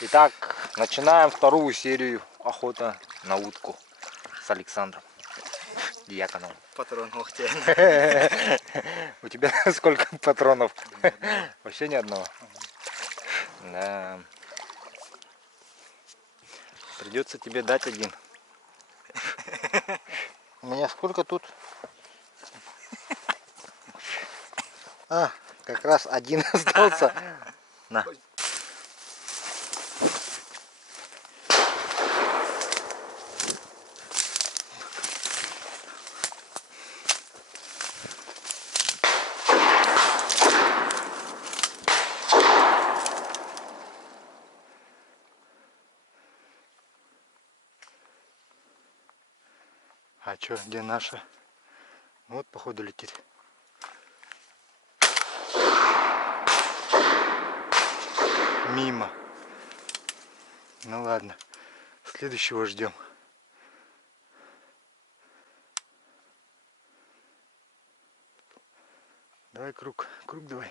Итак, начинаем вторую серию охота на утку с Александром Дьяконовым. Патрон охотяин. У тебя сколько патронов? Вообще ни одного. Да. Придется тебе дать один. У меня сколько тут? А, как раз один остался. На. А чё, где наша? Вот, походу, летит. Мимо. Ну ладно, следующего ждем. Давай круг давай.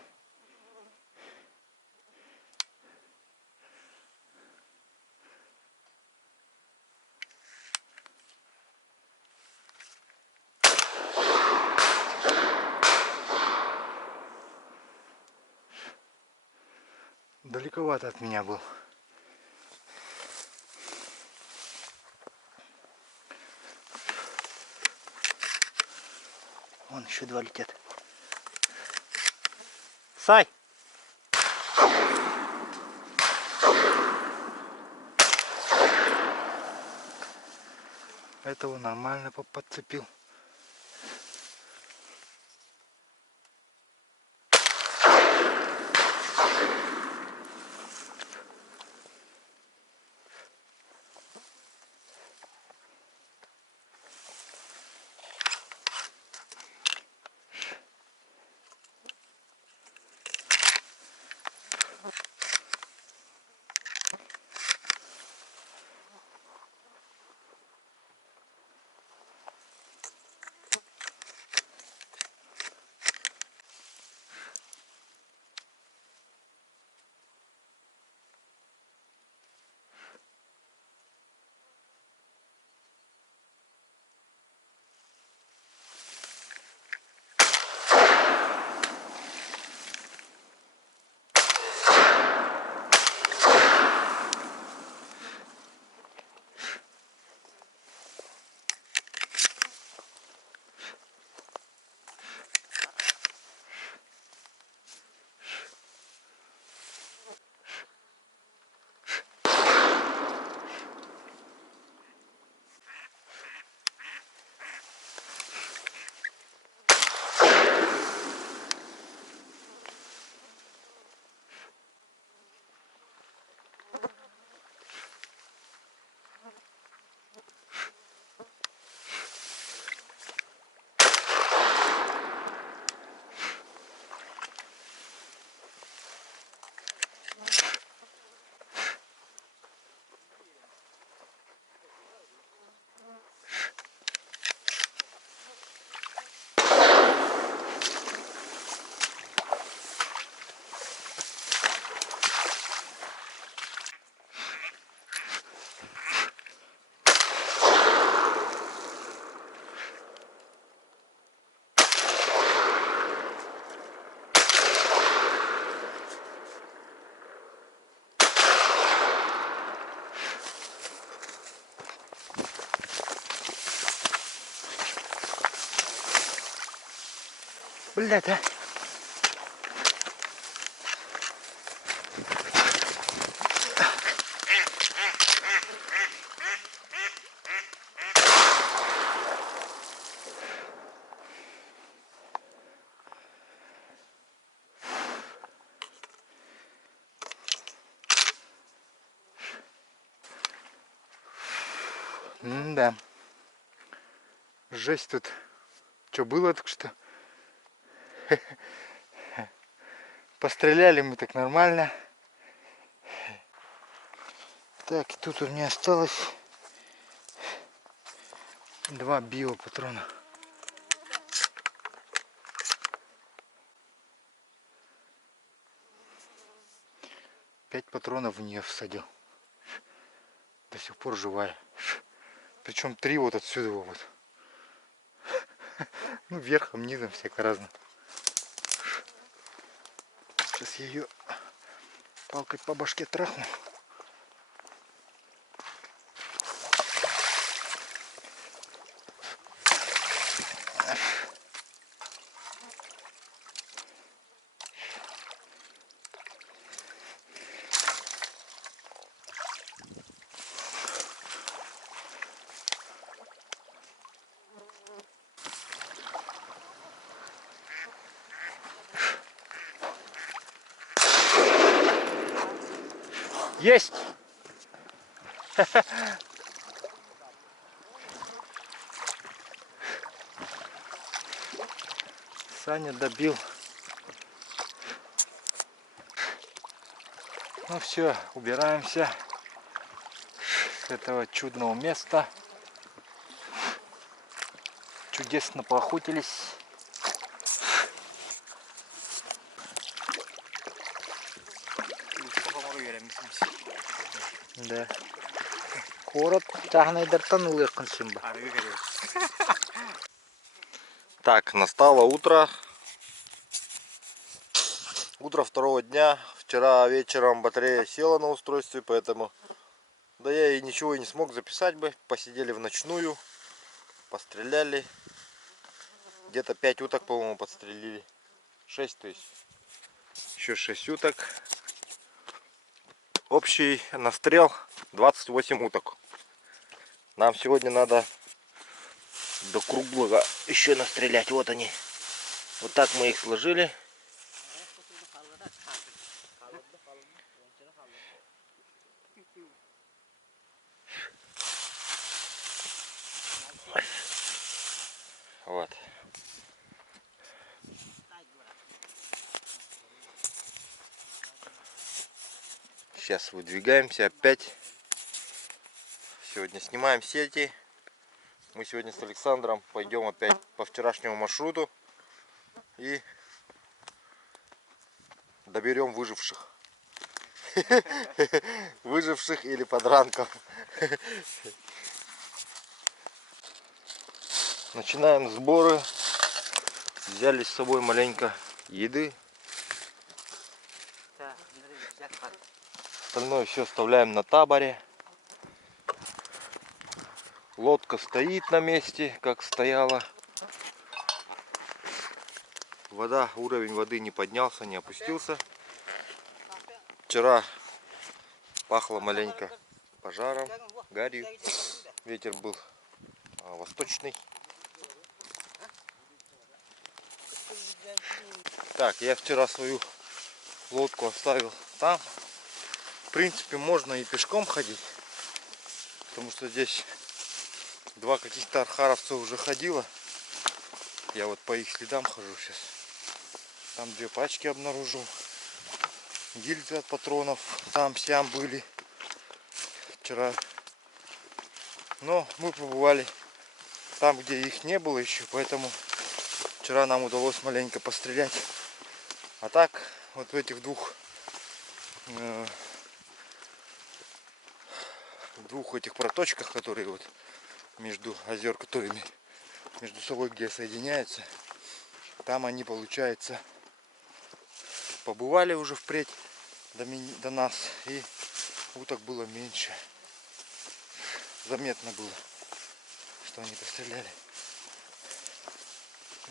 Далековато от меня был. Вон еще два летят. Сай! Этого нормально подцепил. Блядь, а? Да. Жесть тут. Что было только что? Постреляли мы так нормально. Так, и тут у меня осталось 2 биопатрона. 5 патронов в нее всадил. До сих пор живая. Причем 3 вот отсюда вот. Ну, верхом, низом, всяко разно. Сейчас я ее палкой по башке трахну. Есть! Саня добил. Ну все, убираемся с этого чудного места. Чудесно поохотились. Да. Корот тягнайдар танул якынсың ба. Так, настало утро. Утро второго дня. Вчера вечером батарея села на устройстве, поэтому да я и ничего и не смог записать бы. Посидели в ночную, постреляли. Где-то 5 уток, по-моему, подстрелили. 6, то есть. Еще 6 уток. Общий настрел 28 уток. Нам сегодня надо до круглого еще настрелять. Вот они. Вот так мы их сложили. Вот. Сейчас выдвигаемся опять. Сегодня снимаем сети. Мы сегодня с Александром пойдем опять по вчерашнему маршруту и доберем выживших. Выживших или подранков. Начинаем сборы. Взяли с собой маленько еды. Остальное все оставляем на таборе. Лодка стоит на месте, как стояла. Вода, уровень воды не поднялся, не опустился. Вчера пахло маленько пожаром, гарью. Ветер был восточный. Так, я вчера свою лодку оставил там. В принципе, можно и пешком ходить, потому что здесь 2 каких-то архаровца уже ходило. Я вот по их следам хожу сейчас. Там 2 пачки обнаружил. Гильзы от патронов там-сям были вчера. Но мы побывали там, где их не было еще, поэтому вчера нам удалось маленько пострелять. А так, вот в этих двух этих проточках, которые вот между озер, которыми между собой где соединяются, там они, получается, побывали уже впредь до нас, и уток было меньше. Заметно было, что они постреляли.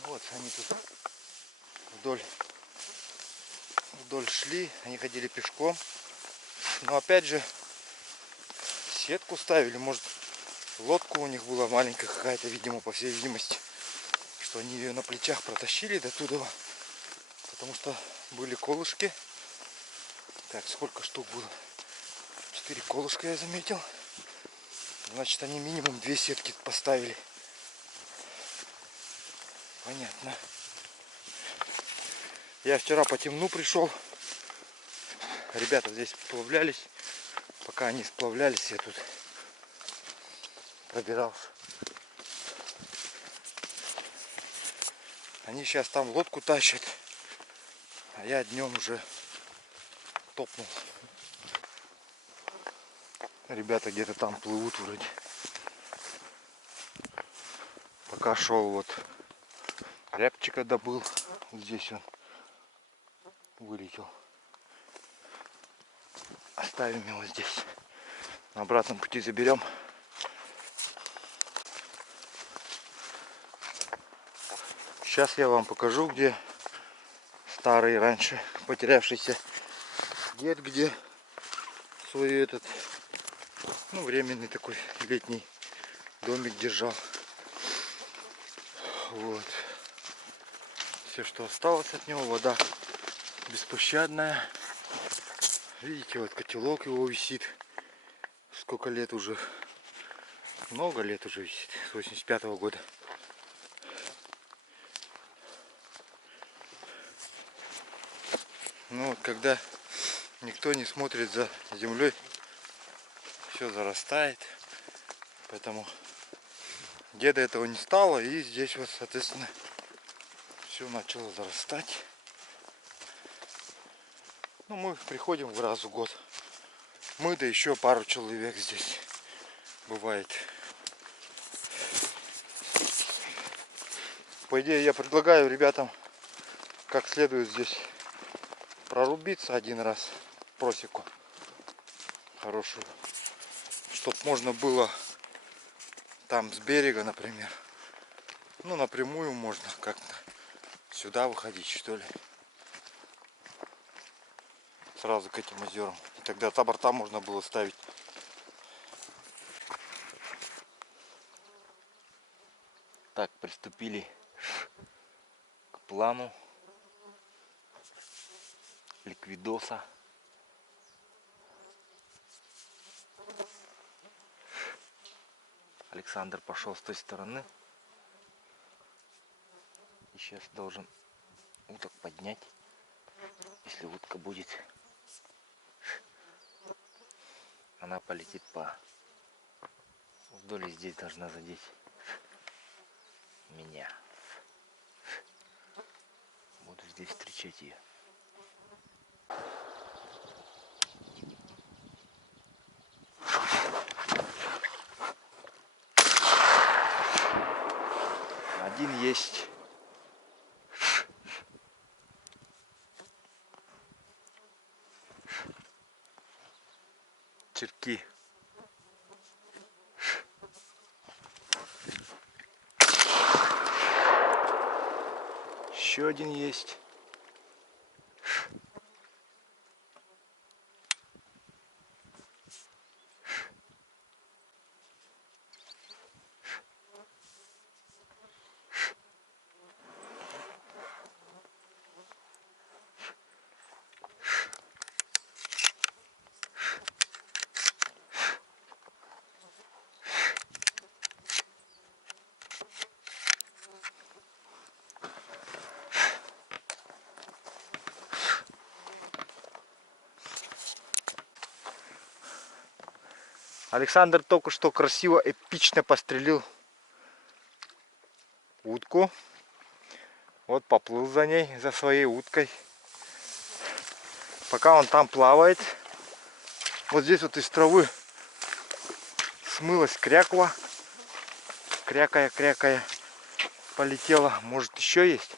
Вот они тут вдоль шли, они ходили пешком. Но опять же, сетку ставили, может, лодку у них была маленькая какая-то, видимо, по всей видимости, что они ее на плечах протащили до туда, потому что были колышки. Так, сколько штук было? 4 колышка я заметил. Значит, они минимум 2 сетки поставили. Понятно. Я вчера по темну пришел. Ребята здесь сплавлялись. Пока они сплавлялись, я тут пробирался. Они сейчас там лодку тащат, а я днем уже топнул Ребята где-то там плывут вроде. Пока шел, вот рябчика добыл. Вот здесь он вылетел. Оставим его здесь. На обратном пути заберем. Сейчас я вам покажу, где старый раньше потерявшийся дед, где свой этот, ну, временный такой летний домик держал. Вот. Все, что осталось от него, вода беспощадная. Видите, вот котелок его висит. Сколько лет уже? Много лет уже висит. С 85-го года. Ну вот, когда никто не смотрит за землей, все зарастает. Поэтому деда этого не стало, и здесь вот, соответственно, все начало зарастать. Ну, мы приходим в раз в год. Мы, да еще пару человек здесь бывает. По идее, я предлагаю ребятам как следует здесь прорубиться один раз просеку хорошую, чтобы можно было там с берега, например, ну, напрямую можно как-то сюда выходить, что ли, сразу к этим озерам. И тогда та борта можно было ставить. Так, приступили к плану ликвидоса. Александр пошел с той стороны. И сейчас должен уток поднять, если утка будет. Она полетит по вдоль, и здесь должна задеть меня. Буду здесь встречать ее. Один есть. Черки. Еще один есть. Александр только что красиво, эпично пострелил утку. Вот поплыл за ней, за своей уткой. Пока он там плавает, вот здесь вот из травы смылась кряква. Крякая полетела. Может, еще есть?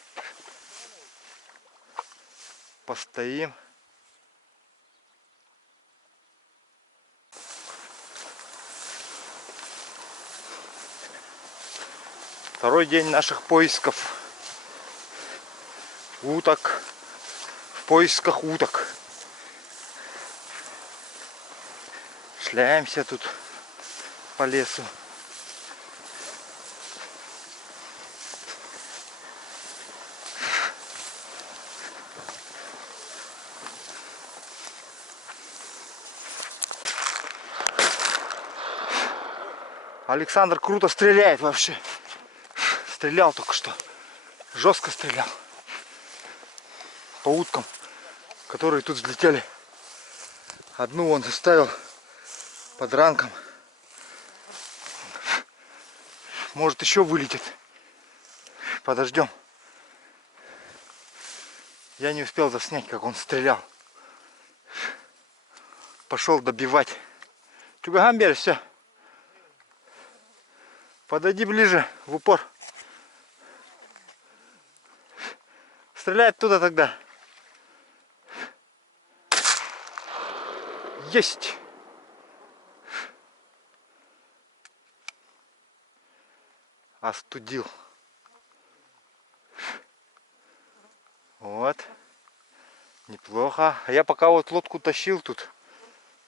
Постоим. Второй день наших поисков уток. В поисках уток. Шляемся тут по лесу. Александр круто стреляет вообще. Стрелял только что. Жестко стрелял. По уткам, которые тут взлетели. Одну он оставил под ранком. Может, еще вылетит. Подождем. Я не успел заснять, как он стрелял. Пошел добивать Чугагамбер, все. Подойди ближе, в упор. Стреляй оттуда тогда. Есть. Остудил. Вот. Неплохо. А я пока вот лодку тащил тут,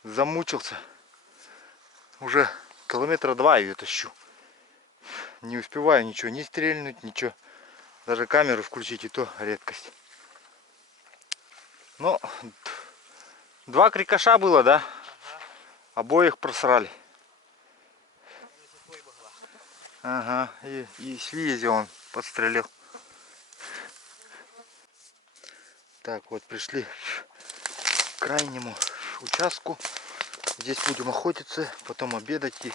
замучился. Уже километра 2 ее тащу. Не успеваю ничего, не стрельнуть, ничего. Даже камеру включить, и то редкость. Но 2 крикоша было, да? Обоих просрали. Ага, и слизи он подстрелил. Так, вот пришли к крайнему участку. Здесь будем охотиться, потом обедать и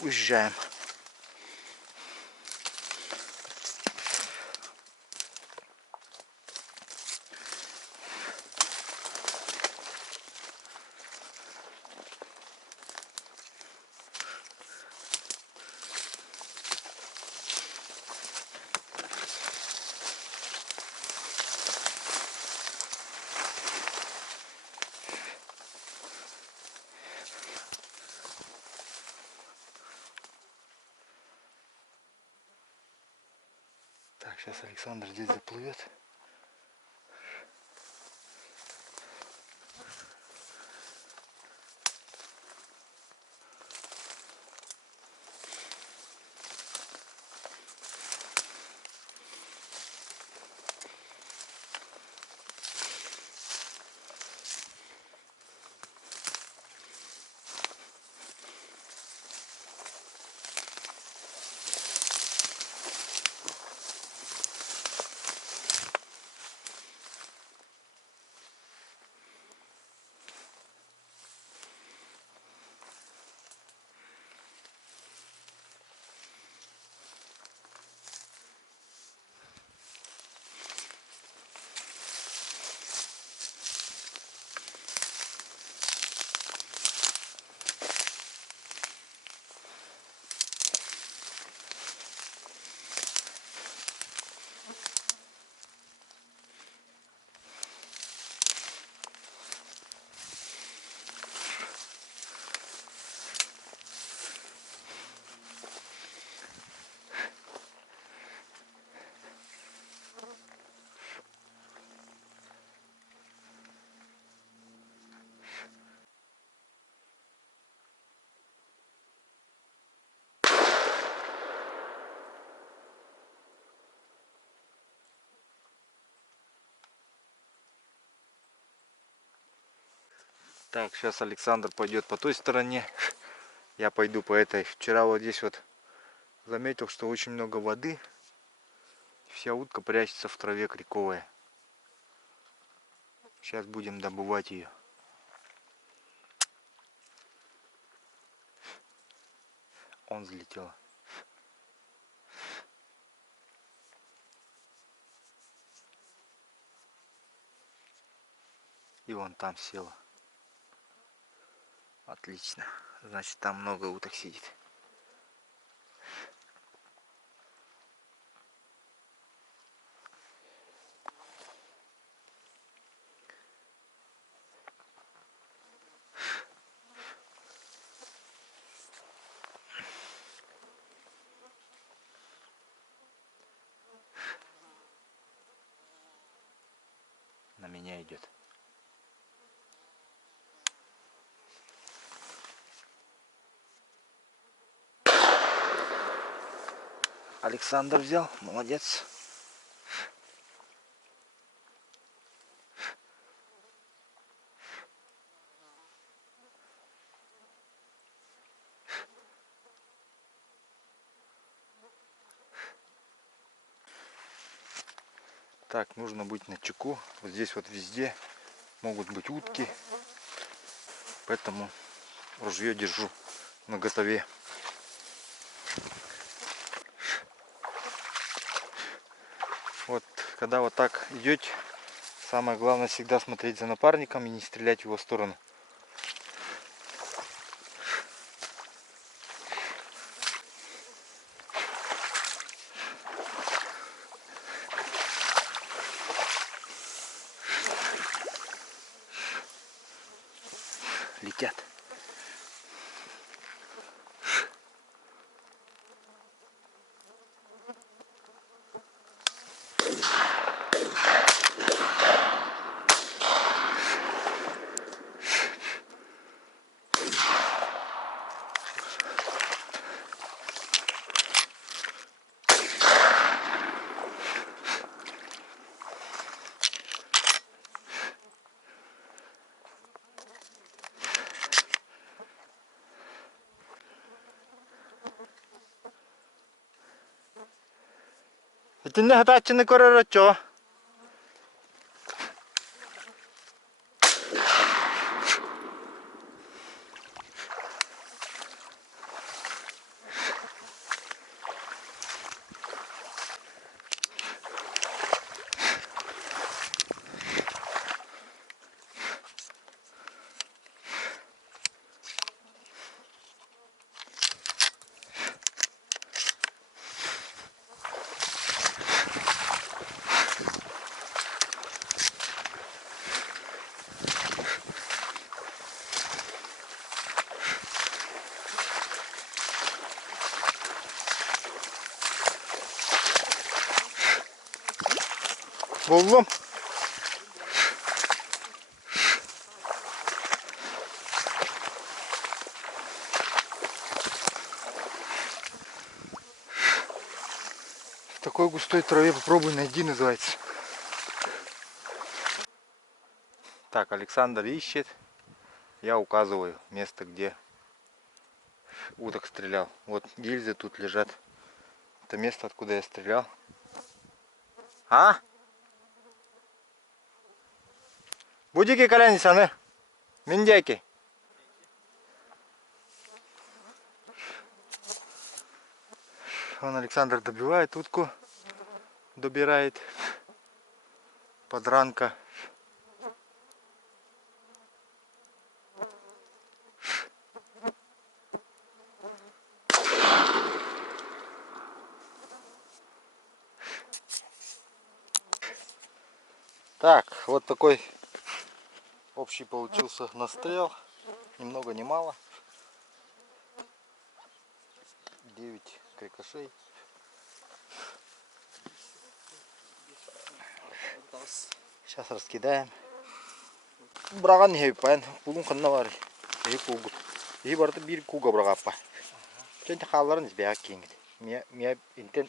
уезжаем. Так, сейчас Александр здесь заплывет. Так, сейчас Александр пойдет по той стороне. Я пойду по этой. Вчера вот здесь вот заметил, что очень много воды. Вся утка прячется в траве криковая. Сейчас будем добывать ее. Он взлетел. И вон там села. Отлично. Значит, там много уток сидит. На меня идет. Александр взял, молодец. Так, нужно быть начеку. Вот здесь вот везде могут быть утки. Поэтому ружье держу наготове. Вот, когда вот так идете, самое главное всегда смотреть за напарником и не стрелять в его сторону. летят. 이제 하다치는 거라랬죠. Buldum. В такой густой траве попробуй найди, называется. Так, Александр ищет. Я указываю место, где уток стрелял. Вот гильзы тут лежат. Это место, откуда я стрелял. А? Будики коляnisаны. Миндяки. Вон Александр добивает утку. Добирает. Подранка. Так, вот такой общий получился настрел. Ни много ни мало. 9 крикошей. Сейчас раскидаем. Браган не пойн. Пулун ханна бар. И кугу. И барда бир куга брагапа. Чөнте халларын избяк кингит. Мия интен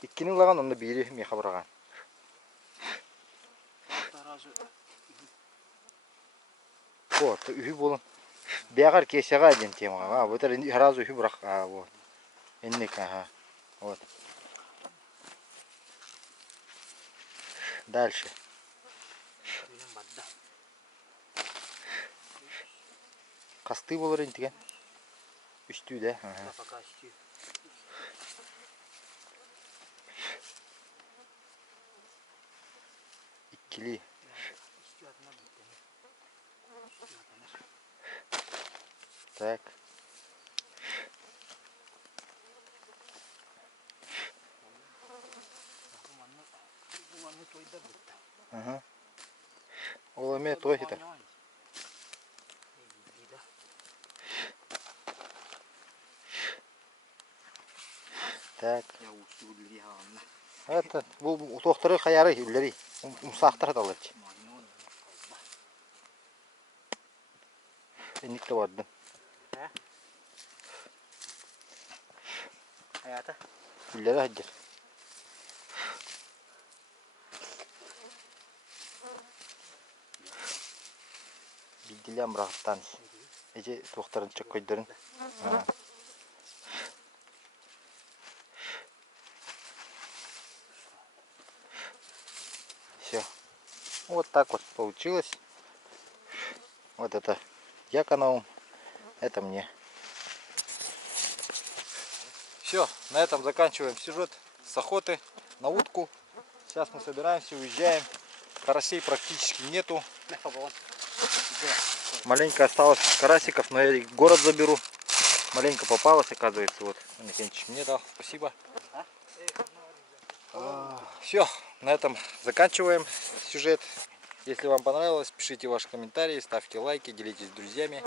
иккини лаган онда бири ми хабраган. Вот, үхү болон. Бягар кесега один тема. А, вот это сразу үхү брак. А, вот. Инник, ага. Вот. Дальше. Касты болар интиген. Үстү да. Ага. Иккили. Так. Ага. Оламе той хитер. Так. Это бул тохторы хаяры үллери. Умсактар далар. Эникте барды. Hayata. Үллери хаджыр. Билдилем брахтан. Эже тохторын чак койдырын. Все. Вот так вот получилось. Вот это Яконовым. Это мне. Все, на этом заканчиваем сюжет с охоты на утку. Сейчас мы собираемся, уезжаем. Карасей практически нету. Маленько осталось карасиков, но я город заберу. Маленько попалось, оказывается. Вот, Никитич мне дал. Спасибо. Все, на этом заканчиваем сюжет. Если вам понравилось, пишите ваши комментарии, ставьте лайки, делитесь с друзьями.